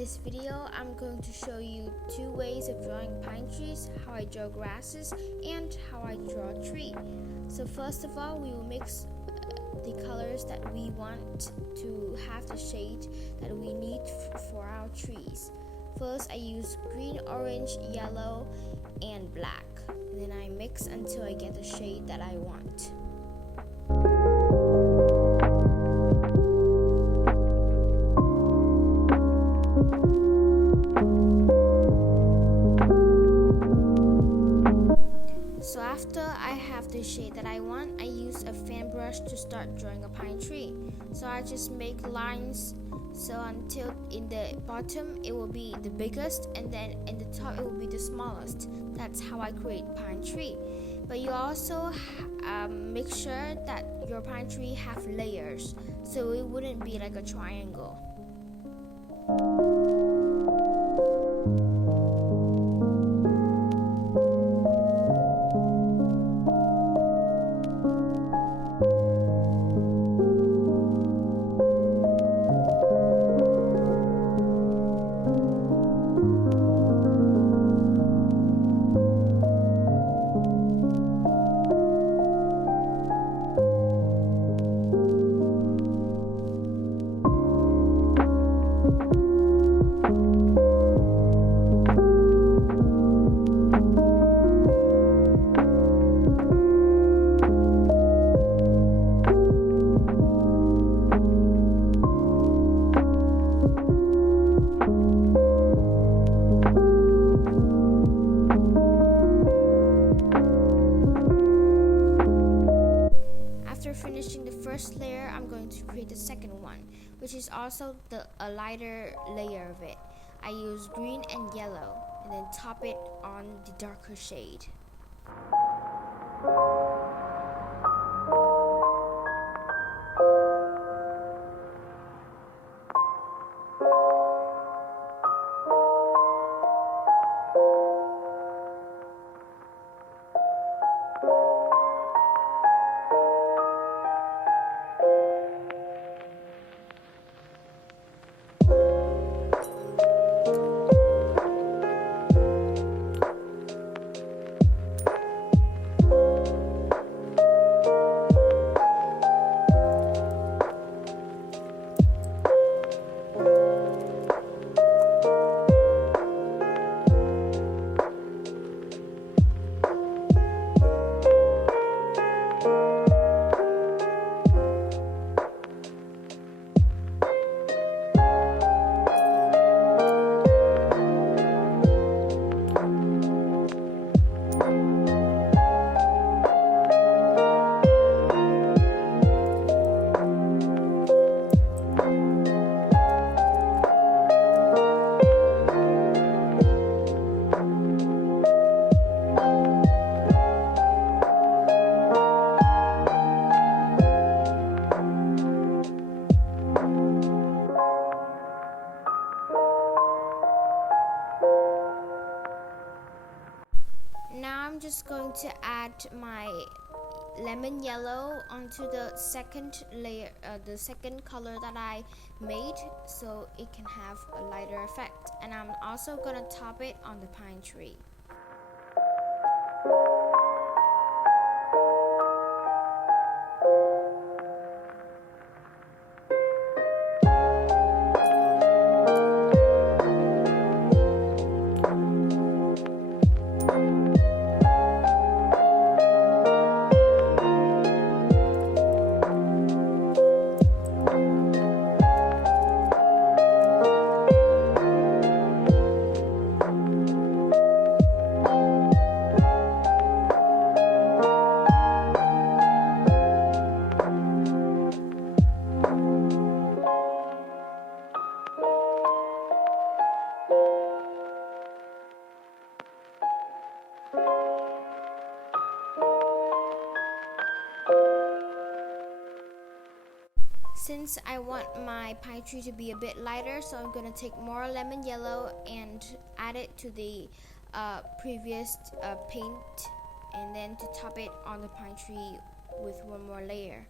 this video, I'm going to show you two ways of drawing pine trees, how I draw grasses, and how I draw a tree. So first of all, we will mix the colors that we want to have the shade that we need for our trees. First, I use green, orange, yellow, and black. And then I mix until I get the shade that I want. So after I have the shade that I want, I use a fan brush to start drawing a pine tree. So I just make lines so until in the bottom it will be the biggest, and then in the top it will be the smallest. That's how I create pine tree. But you also make sure that your pine tree have layers, so it wouldn't be like a triangle. After finishing the first layer, I'm going to create the second one, which is also a lighter layer of it. I use green and yellow and then top it on the darker shade. Now I'm just going to add my lemon yellow onto the second layer, the second color that I made, so it can have a lighter effect. And I'm also gonna top it on the pine tree. Since I want my pine tree to be a bit lighter, so I'm going to take more lemon yellow and add it to the previous paint, and then to top it on the pine tree with one more layer.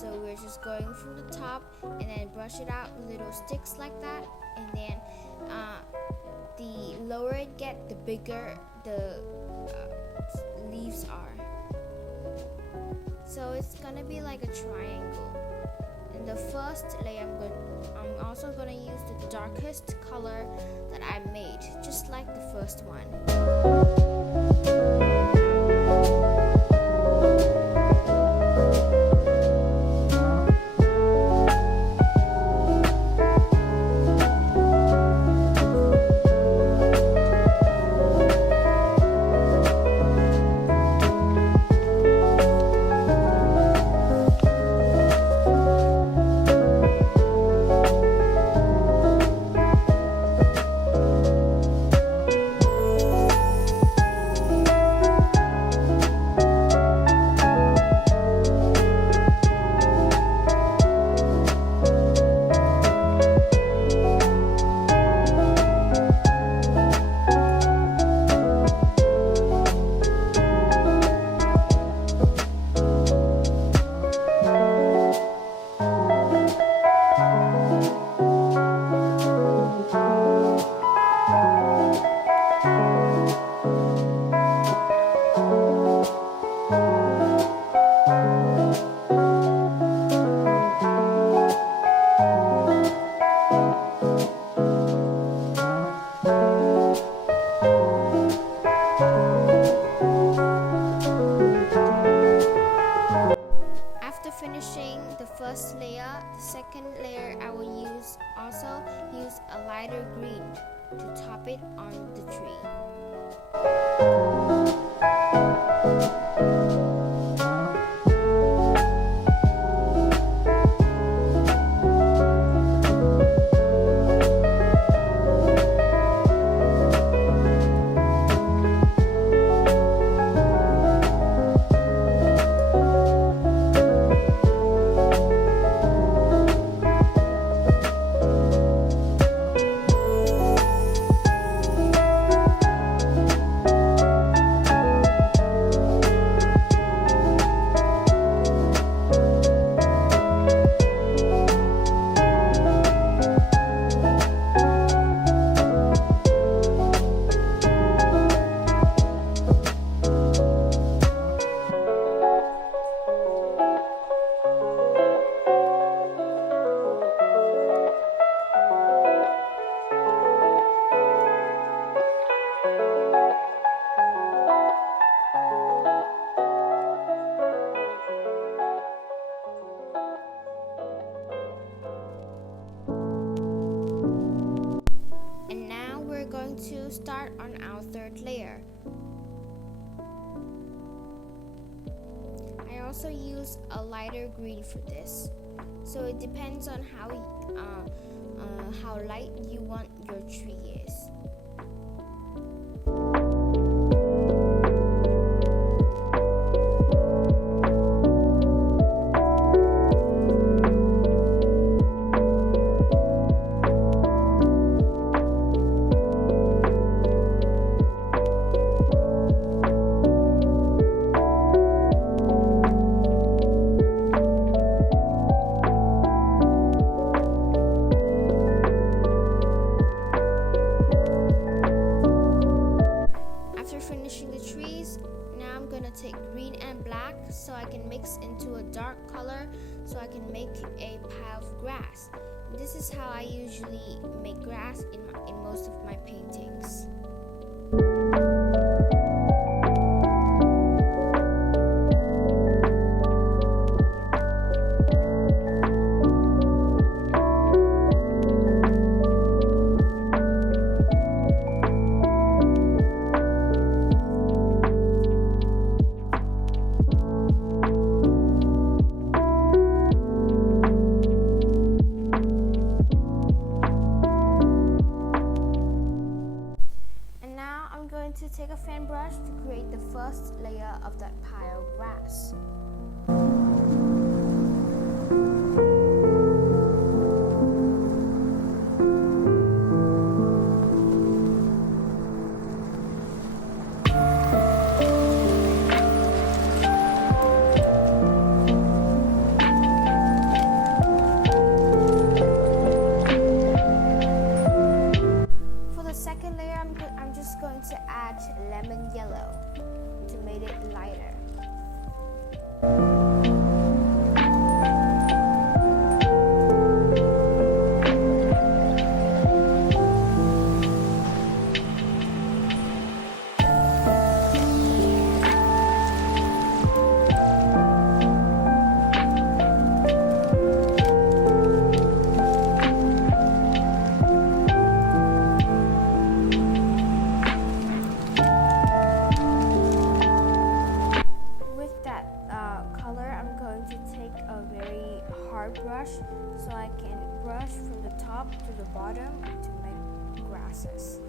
So we're just going from the top and then brush it out with little sticks like that, and then the lower it gets, the bigger the leaves are. So it's gonna be like a triangle. And the first layer I'm also gonna use the darkest color that I made, just like the first one. Finishing the first layer, the second layer I will use a lighter green to top it on the tree. To start on our third layer. I also use a lighter green for this, so it depends on how light you want your tree is. Take green and black so I can mix into a dark color so I can make a pile of grass. This is how I usually make grass in most of my paintings. To take a fan brush to create the first layer of that pile of grass. brush so I can brush from the top to the bottom to make grasses.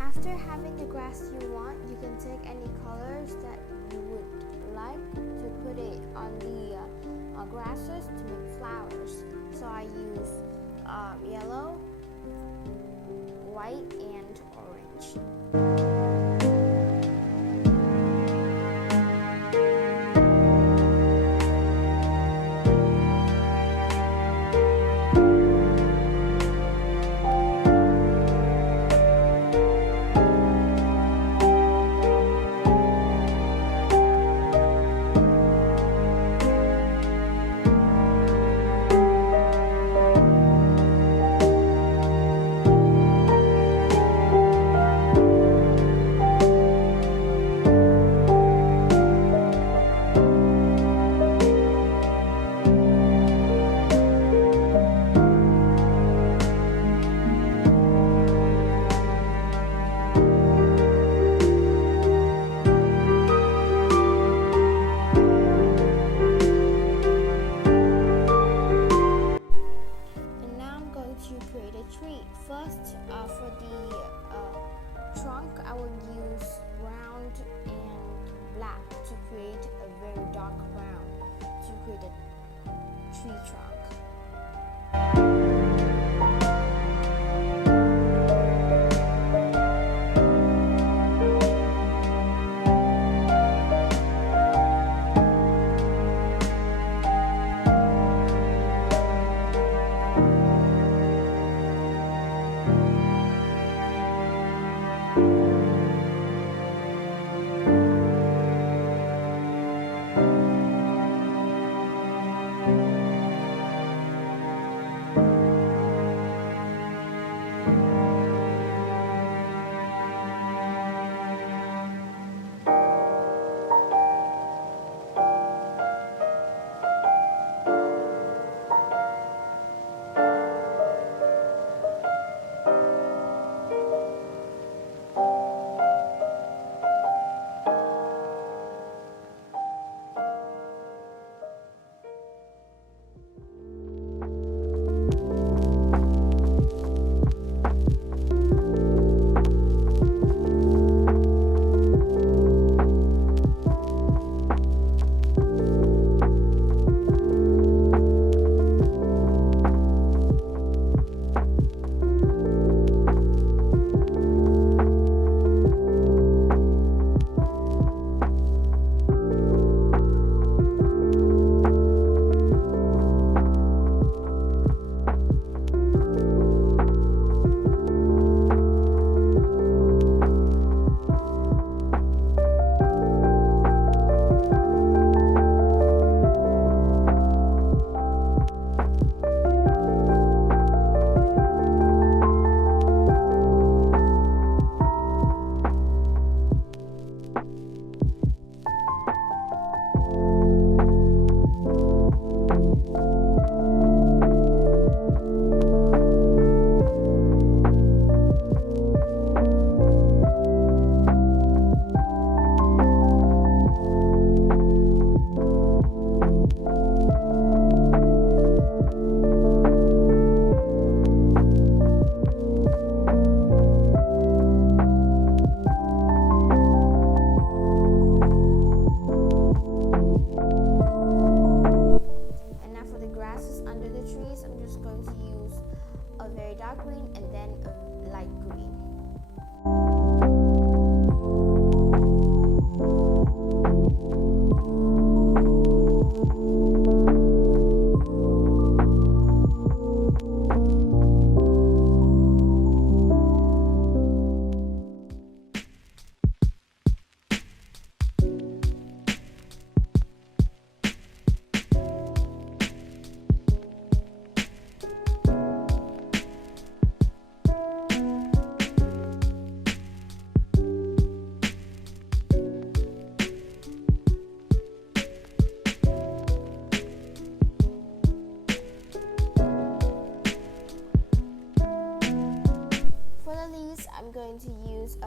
After having the grass you want, you can take any colors that you would like to put it on the grasses to make flowers. So I use yellow, white, and orange. First, for the trunk, I will use brown and black to create a very dark brown to create a tree trunk.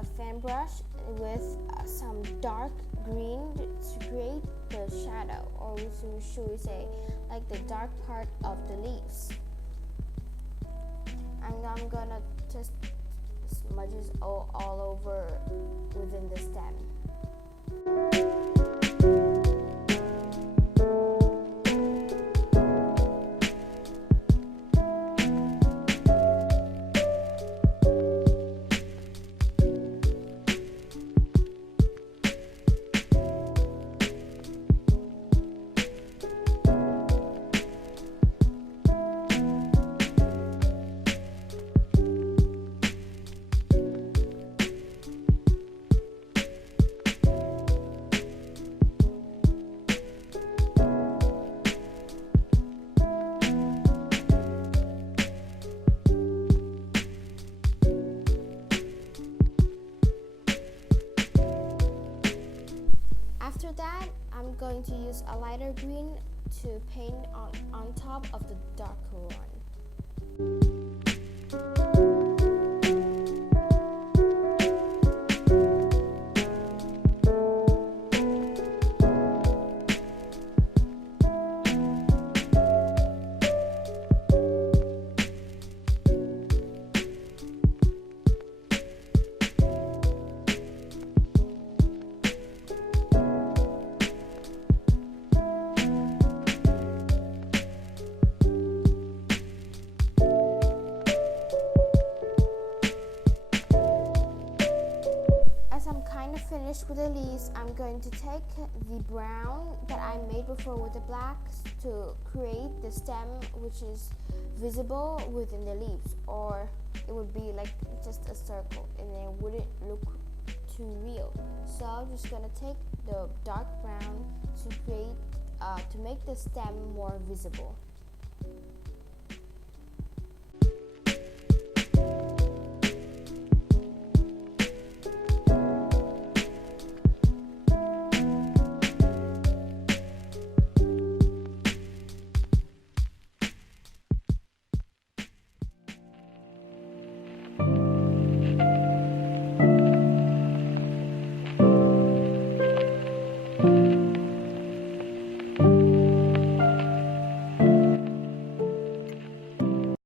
a fan brush with some dark green to create the shadow, or should we say like the dark part of the leaves. And I'm gonna just smudge it all over within the stem. After that, I'm going to use a lighter green to paint on top of the darker one. Finished with the leaves, I'm going to take the brown that I made before with the black to create the stem which is visible within the leaves, or it would be like just a circle and it wouldn't look too real. So I'm just gonna take the dark brown to create to make the stem more visible.